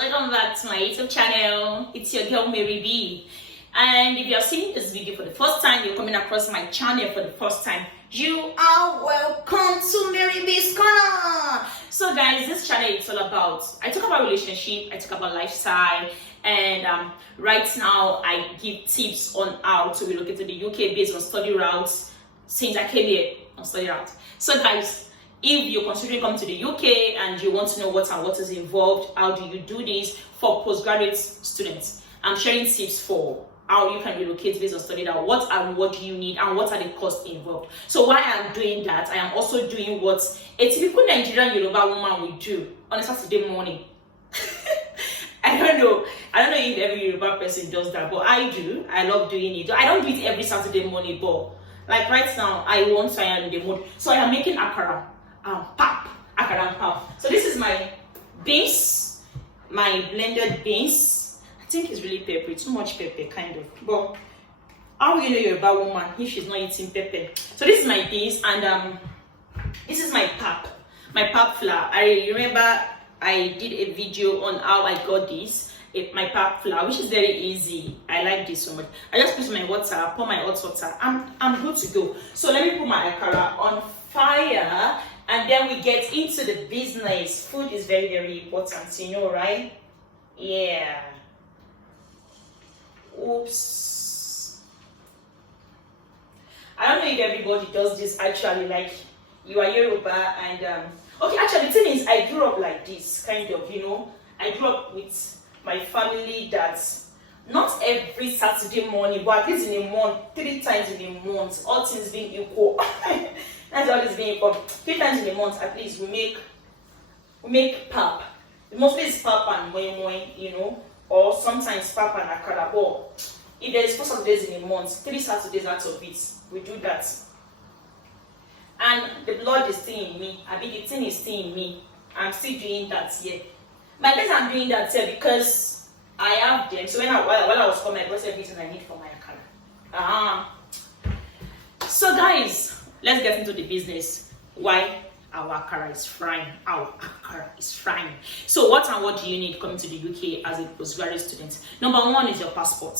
welcome back to my YouTube channel. It's your girl Mary B. And if you're seeing this video for the first time, you're coming across my channel for the first time, you are welcome to MARYB'S corner. So guys, this channel is all about, I talk about relationship, I talk about lifestyle, and right now I give tips on how to relocate to the UK based on study routes since I came here on study route. So guys, if you're considering coming to the UK and you want to know what is involved, how do you do this for postgraduate students, I'm sharing tips for how you can relocate based on study route, what do you need, and what are the costs involved. So while I'm doing that, I am also doing what a typical Nigerian Yoruba woman would do on a Saturday morning. I don't know if every Yoruba person does that, but I do. I love doing it. I don't do it every Saturday morning, but like right now, I am in the mood. So I am making akara. Akara and pap. So this is my beans, my blended beans. I think it's really peppery, too much pepper, kind of. But how will you know you're a bad woman if she's not eating pepper? So this is my beans, and this is my pap flour. I remember I did a video on how I got this, my pap flour, which is very easy. I like this so much. I just put my water, pour my hot water. I'm good to go. So let me put my akara on fire. And then we get into the business. Food is very, very important, you know, right? Yeah. Oops. I don't know if everybody does this actually, like you are Yoruba and okay, actually the thing is I grew up like this, kind of, you know. I grew up with my family that's not every Saturday morning, but at least in a month, 3 times in a month, all things being equal. That's always being equal. 3 times in a month at least we make pap. Mostly it's pap and moi moi, you know, or sometimes pap and akara. But if there's 4 Saturdays in a month, 3 Saturdays out of it, we do that. And the blood is still in me. I mean the thing is still in me. I'm still doing that here. But I guess I'm doing that here because I have them. So while I was coming, I got everything I need for my akara. So guys, let's get into the business. Why our akara is frying. So what do you need coming to the UK as a postgraduate student? Number 1 is your passport.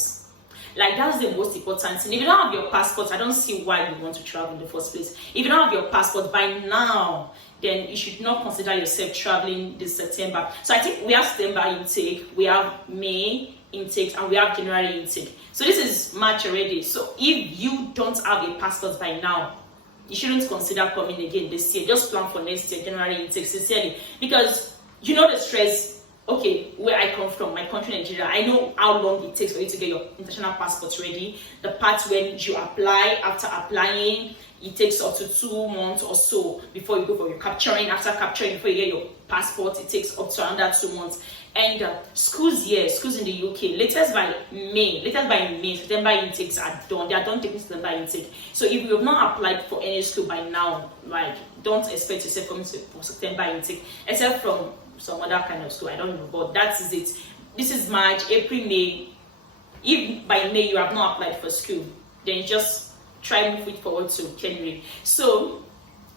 Like that's the most important thing. If you don't have your passport, I don't see why you want to travel in the first place. If you don't have your passport by now, then you should not consider yourself traveling this September. So I think we have September intake, we have May intake, and we have January intake. So this is March already. So if you don't have a passport by now, you shouldn't consider coming again this year. Just plan for next year, January intake, sincerely. Because you know the stress. Okay, where I come from, my country, Nigeria, I know how long it takes for you to get your international passport ready. The part when you apply, after applying, it takes up to 2 months or so before you go for your capturing. After capturing, before you get your passport, it takes up to another 2 months. And schools in the UK, latest by May, September intakes are done. They are done taking September intake. So if you have not applied for any school by now, like don't expect yourself coming for September intake, except from some other kind of school. I don't know, but that is it. This is March, April, May. If by May you have not applied for school, then just try move it forward to January. So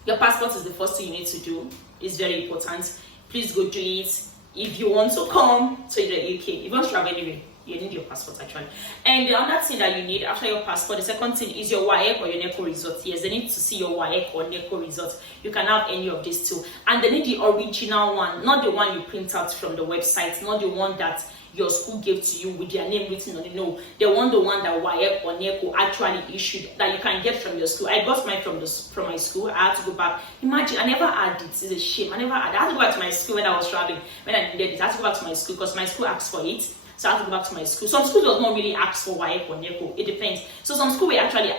your passport is the first thing you need to do. It's very important. Please go do it. If you want to come to the UK, if you want to travel anyway, you need your passport actually. And the other thing that you need after your passport, the second thing is your WAEC or your NECO result. Yes, they need to see your WAEC or NECO result. You can have any of these two. And they need the original one, not the one you print out from the website, not the one that your school gave to you with their name written on it. No, they want the one that WAEC or NECO actually issued that you can get from your school. I got mine from my school. I had to go back. Imagine, I never had it. It's a shame. I had to go back to my school when I was traveling. When I needed it, I had to go back to my school because my school asked for it. So I have to go back to my school. Some schools does not really ask for WAEC or NECO. It depends. So some school we actually,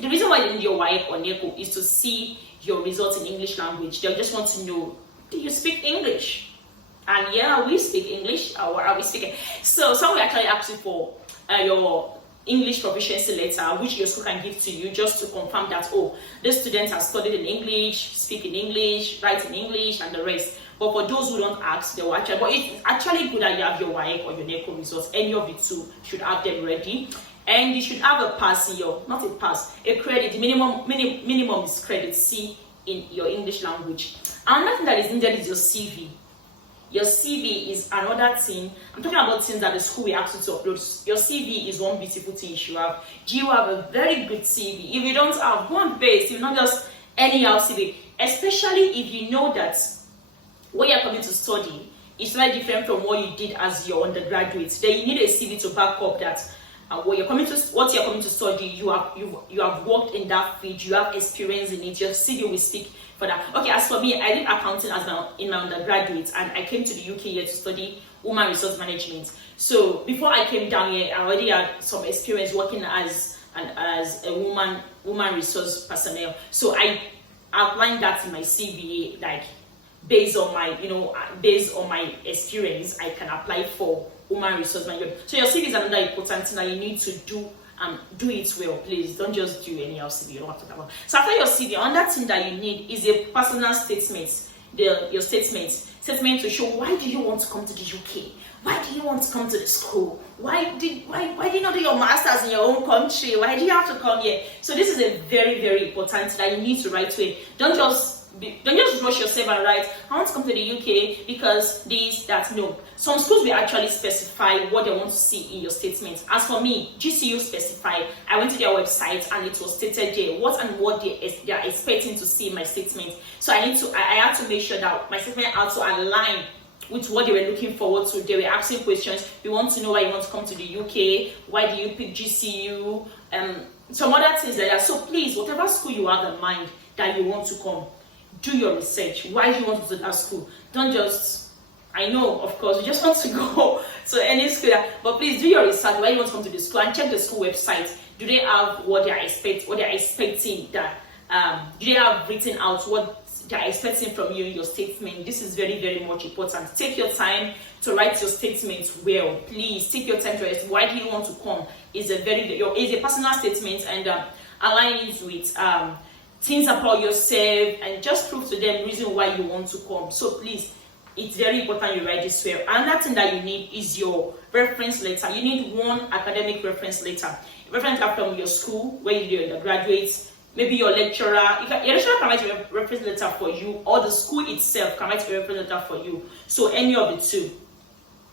the reason why they need your WAEC or NECO is to see your results in English language. They just want to know, do you speak English? And yeah, we speak English. Or are we speaking? So some will actually ask you for your English proficiency letter, which your school can give to you just to confirm that, oh, this student has studied in English, speak in English, write in English, and the rest. But for those who don't ask, they will actually, but it's actually good that you have your WAEC or your NECO results. Any of the two should have them ready. And you should have a pass in your, not a pass, a credit. Minimum is credit C in your English language. Another thing that is needed is your CV. Your CV is another thing. I'm talking about things that the school will ask you to upload. Your CV is one beautiful thing you should have. Do you have a very good CV? If you don't have, go and base. If not just anyhow CV. Especially if you know that what you're coming to study is very different from what you did as your undergraduate. Then you need a CV to back up that what you're coming to study, you have worked in that field, you have experience in it. Your CV will speak for that. Okay, as for me, I did accounting in my undergraduate, and I came to the UK here to study human resource management. So before I came down here, I already had some experience working as a woman resource personnel. So I outlined that in my CV, like based on my experience, I can apply for human resource management. So your CV is another important thing that you need to do. Do it well, please. Don't just do any CV. You don't have to talk about. So after your CV, another thing that you need is a personal statement. Your statement to show why do you want to come to the UK? Why do you want to come to the school? Why did you not do your masters in your own country? Why do you have to come here? So this is a very, very important thing that you need to write to it. Don't just rush yourself and write, I want to come to the UK because this, that. No. Some schools will actually specify what they want to see in your statement. As for me, GCU specified. I went to their website and it was stated there what they are expecting to see in my statement. So I had to make sure that my statement also aligned with what they were looking forward to. They were asking questions. We want to know why you want to come to the UK. Why do you pick GCU? Some other things like that. So please, whatever school you have in mind that you want to come, do your research. Why do you want to go to that school? Don't just, I know, of course, you just want to go to any school, but please do your research. Why you want to come to the school, and check the school website. Do they have what they are expecting? That do they have written out what they are expecting from you in your statement? This is very, very much important. Take your time to write your statement well. Please take your time to write. Why do you want to come? Is a personal statement, and align it with things about yourself, and just prove to them reason why you want to come. So please, it's very important you write this well. Another thing that you need is your reference letter. You need one academic reference letter. Reference letter from your school where you do undergraduate, maybe your lecturer. Your lecturer can write a reference letter for you, or the school itself can write a reference letter for you. So any of the two.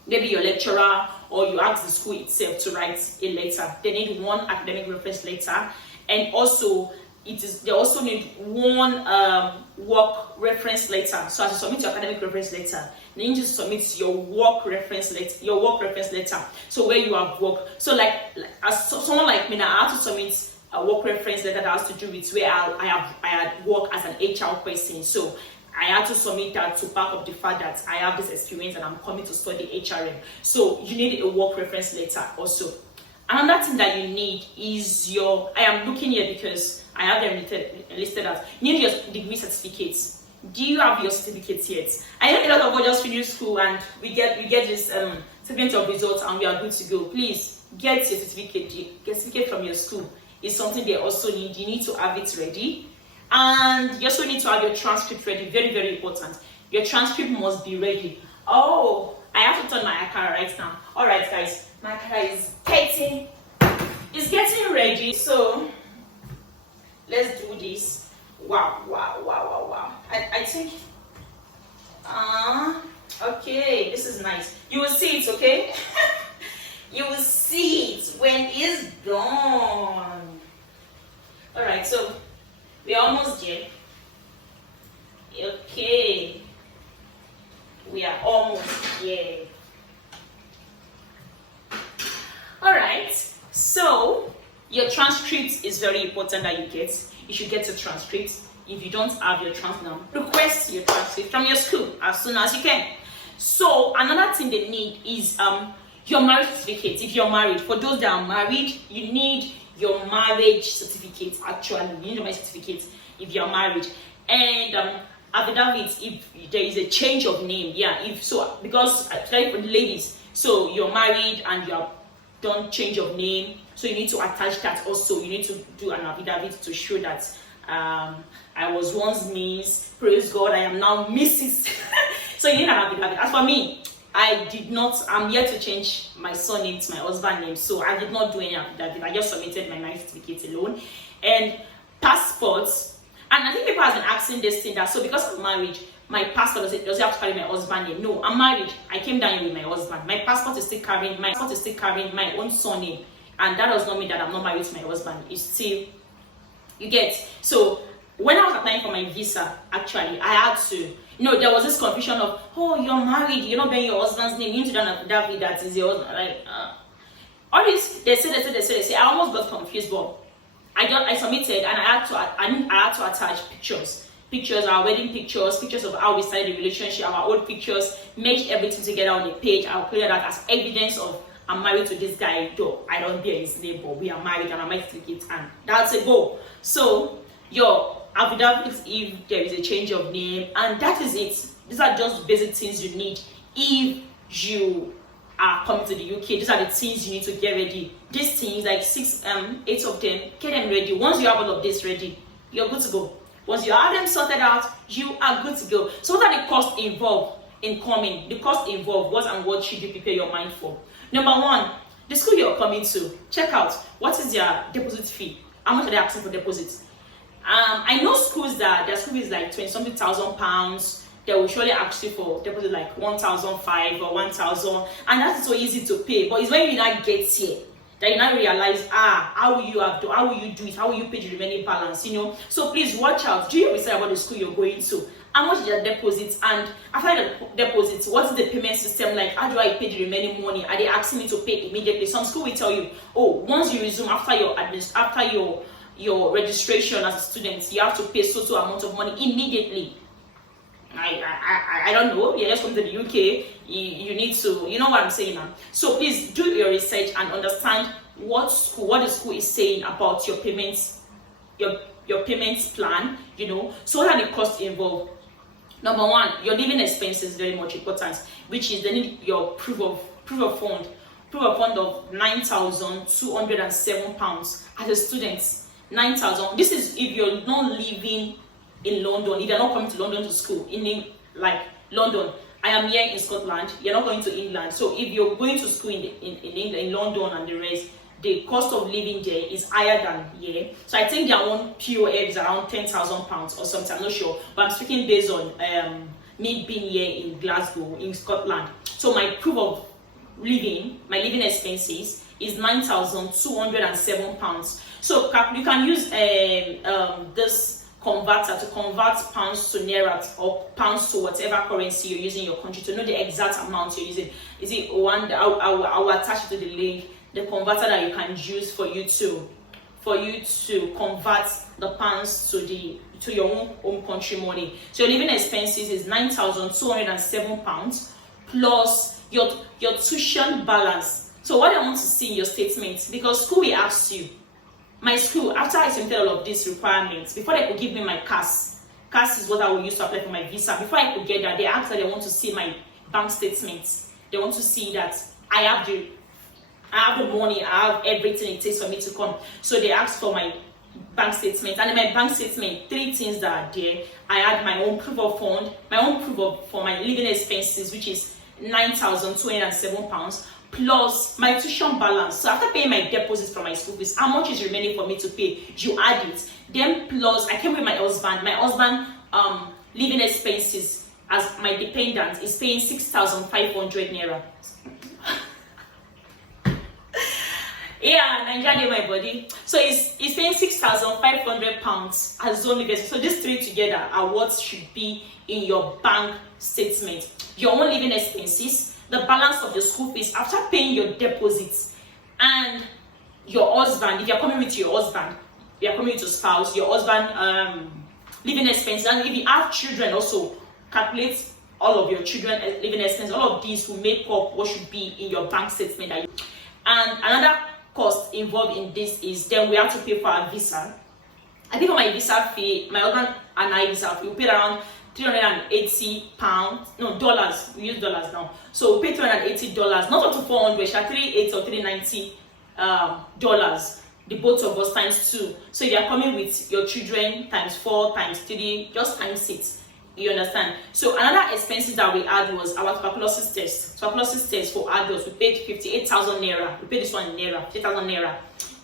Maybe your lecturer, or you ask the school itself to write a letter. They need one academic reference letter, and also they also need one work reference letter. So as you submit your academic reference letter, then you just submit your work reference letter. So where you have worked. So as someone like me now, I have to submit a work reference letter that has to do with where I had worked as an HR person. So I had to submit that to back up the fact that I have this experience and I'm coming to study HRM. So you need a work reference letter also. Another thing that you need is I am looking here because I have them listed as, you need your degree certificates. Do you have your certificates yet? I know a lot of us just finish school and we get this certificate of results and we are good to go. Please get your certificate. Get certificate from your school. It's something they also need. You need to have it ready. And you also need to have your transcript ready. Very, very important. Your transcript must be ready. Oh, I have to turn my camera right now. Alright guys, my camera is getting ready. So let's do this. Wow. I think okay, this is nice. You will see it, okay? You will see it when it's done. Alright, so we're almost there. Okay. We are almost there. Alright, so your transcript is very important that you get. You should get a transcript. If you don't have your transcript, request your transcript from your school as soon as you can. So another thing they need is your marriage certificate. If you're married, for those that are married, you need your marriage certificate. Actually, you need your marriage certificate if you're married, and affidavit if there is a change of name. Yeah, if so, because like for the ladies, so you're married and you have done change of name, so you need to attach that also. You need to do an affidavit to show that I was once Miss, praise God, I am now Mrs. So you need an affidavit. As for me, I'm yet to change my surname to my husband's name, so I did not do any affidavit. I just submitted my marriage certificate alone. And passports, and I think people have been asking this thing that, so because of marriage, my passport does it have to carry my husband name? No, I'm married. I came down here with my husband. My passport is still carrying my own surname, and that does not mean that I'm not married to my husband. It's still, you get. So when I was applying for my visa, actually, I had to, there was this confusion of, oh, you're married, you're not bearing your husband's name, you need to do an affidavit that is your husband. Like, all this, they say. I almost got confused, but I submitted, and I had to attach pictures, our wedding pictures of how we started the relationship, our old pictures, make everything together on the page. I'll clear that as evidence of I'm married to this guy, though I don't bear his name, but we are married and I might take it, and that's a go. So your affidavit if there is a change of name, and that is it. These are just basic things you need if you are coming to the UK. These are the things you need to get ready. These things, like 8 of them, get them ready. Once you have all of this ready, you're good to go. Once you have them sorted out, you are good to go. So what are the costs involved in coming? The cost involved, what should you prepare your mind for? Number one, the school you're coming to, check out what is their deposit fee. How much are they asking for deposits? I know schools that their school is like 20-something thousand pounds. They will surely ask you for deposit like 1,500 or 1,000, and that's so easy to pay. But it's when you now get here that you now realize, how will you do it? How will you pay the remaining balance? So please watch out. Do your research about the school you're going to. How much is their deposits? And after the deposits, what is the payment system like? How do I pay the remaining money? Are they asking me to pay immediately? Some school will tell you, oh, once you resume after your registration as a student, you have to pay so amount of money immediately. I don't know. You're just coming to the UK. You need to, you know what I'm saying now. So please do your research and understand what the school is saying about your payments, your payments plan. So what are the costs involved? Number one, your living expenses is very much important, which is they need your proof of fund of £9,207 as a student. 9,000. This is if you're not living in London, if you're not coming to London to school, like London. I am here in Scotland, you're not going to England. So if you're going to school in England, in London and the rest, the cost of living there is higher than here. So I think their own POF is around £10,000 or something, I'm not sure. But I'm speaking based on me being here in Glasgow, in Scotland. So my proof of living, my living expenses is £9,207. So you can use this converter to convert pounds to naira or pounds to whatever currency you're using in your country to know the exact amount you're using. Is it one? I'll attach it to the link, the converter that you can use for you to convert the pounds to your own country money. So your living expenses is £9,207 plus your tuition balance. So what I want to see in your statement, because school will ask you. My school, after I submitted all of these requirements, before they could give me my CAS is what I will use to apply for my visa. Before I could get that, they asked that they want to see my bank statements. They want to see that I have the money, I have everything it takes for me to come. So they asked for my bank statement, and in my bank statement, 3 things that are there. I had my own proof of fund, my own proof for my living expenses, which is £9,207. Plus my tuition balance. So after paying my deposits from my school fees, how much is remaining for me to pay? You add it. Then plus I came with my husband. My husband living expenses as my dependent is paying 6,500 naira. Yeah, Nigeria, my body. So he's paying £6,500 as only living. So these 3 together are what should be in your bank statement. Your own living expenses, the balance of your school fees after paying your deposits, and your husband. If you're coming with your husband, you're coming with your spouse, your husband living expenses, and if you have children, also calculate all of your children living expenses. All of these will make up what should be in your bank statement. And another cost involved in this is then we have to pay for our visa. I think for my visa fee, my husband and I visa fee, we paid around £380, no, dollars. We use dollars now. So we pay $380, not up to 400, 380 or $390 dollars. The both of us times 2. So if you are coming with your children times 4 times 3, just times 6. You understand? So another expenses that we had was our tuberculosis test. Tuberculosis test for adults, we paid 58,000 naira. We paid this one in naira, 50,000 naira.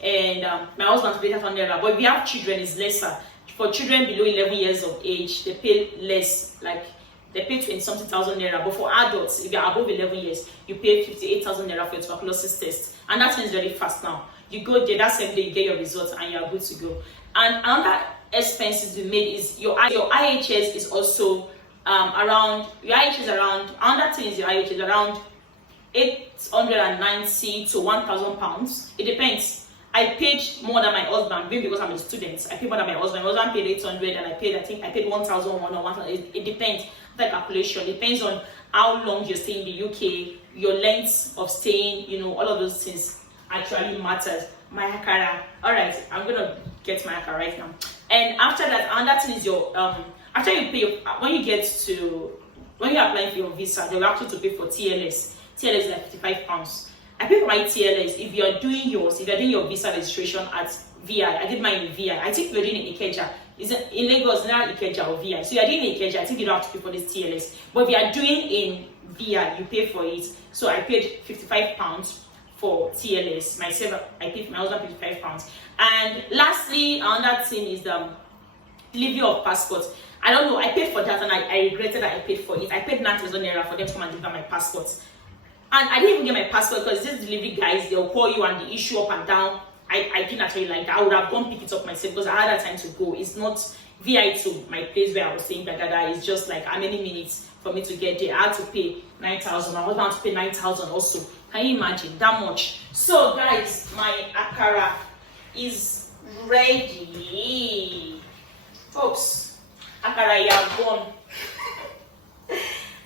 And my husband paid 5,000 naira. But if you have children, it's lesser. For children below 11 years of age, they pay less, like they pay 20 something thousand naira. But for adults, if you're above 11 years, you pay 58,000 naira for your tuberculosis test, and that is very fast now. You go there that same day, you get your results, and you are good to go. And another expenses we made is your IHS is also around, your IHS around, another thing is your IHS around 890 to 1,000 pounds. It depends. I paid more than my husband, maybe because I'm a student. I paid more than my husband. My husband paid 800, and I paid 1,001 or 1,000. It depends. The calculation it depends on how long you're staying in the UK, your length of staying. You know, all of those things actually matters. My akara. All right, I'm gonna get my akara right now. And after that, another thing is your after you pay when you're applying for your visa, they will ask you to pay for TLS. TLS is like £55. I pay for my TLS. If you're doing your visa registration at VI, I did mine in VI. I think you're doing it in Ikeja. Is it in Lagos, not Ikeja or VI? So you're doing it in Ikeja, I think you don't have to pay for this TLS. But if you're doing in VI, you pay for it. So I paid £55 for TLS. Myself, I paid for my husband £55. And lastly, another thing is the delivery of passports. I don't know, I paid for that and I regretted that I paid for it. I paid 9,000 naira for them to come and deliver my passport. And I didn't even get my passport because these delivery guys, they'll call you and the issue up and down. I didn't actually like that. I would have gone pick it up myself because I had that time to go. It's not VI to my place where I was staying, it's just like how many minutes for me to get there. I had to pay 9,000. My husband had to pay 9,000 also. Can you imagine that much? So guys, my akara is ready. Folks, akara yabon.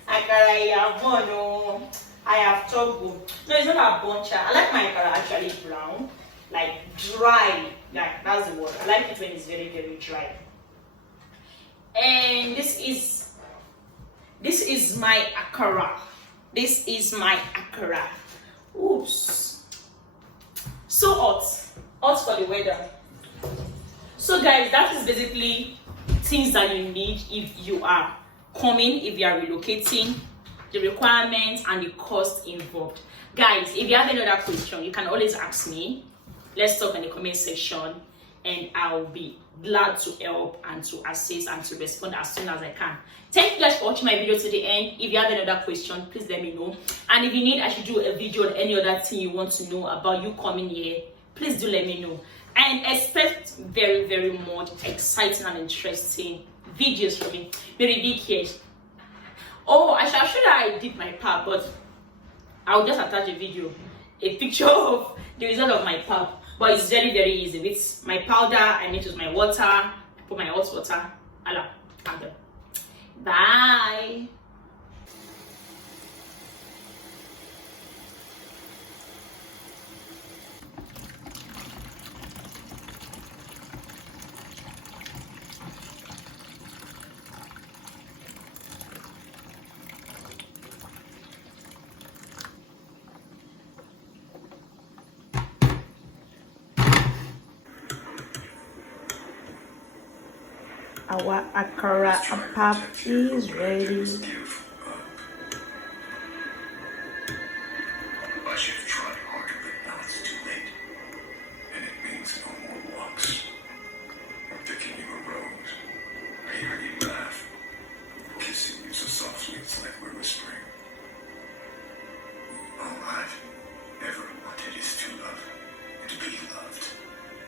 Akara yabon, oh. I have togo. No, it's not a bunch. I like my akara actually brown, like dry. Like that's the word. I like it when it's very, very dry. And this is my akara. This is my akara. Oops. So hot for the weather. So guys, that is basically things that you need if you are coming, if you are relocating, the requirements and the cost involved. Guys, if you have any other question, you can always ask me. Let's talk in the comment section, and I'll be glad to help and to assist and to respond as soon as I can. Thank you guys for watching my video to the end. If you have any other question, please let me know. And if you need I should do a video on any other thing you want to know about you coming here, please do let me know. And expect very, very much exciting and interesting videos from me. Very big here. Oh, I did my pap, but I'll just attach a video, a picture of the result of my pap. But it's very, very easy. With my powder, I mix with my water, I put my hot water. Allah, bye. Our akara pap is ready. I should have tried harder, but now it's too late. And it means no more walks. I'm picking you a rose. I hear you laugh. Kissing you so softly, it's like we're whispering.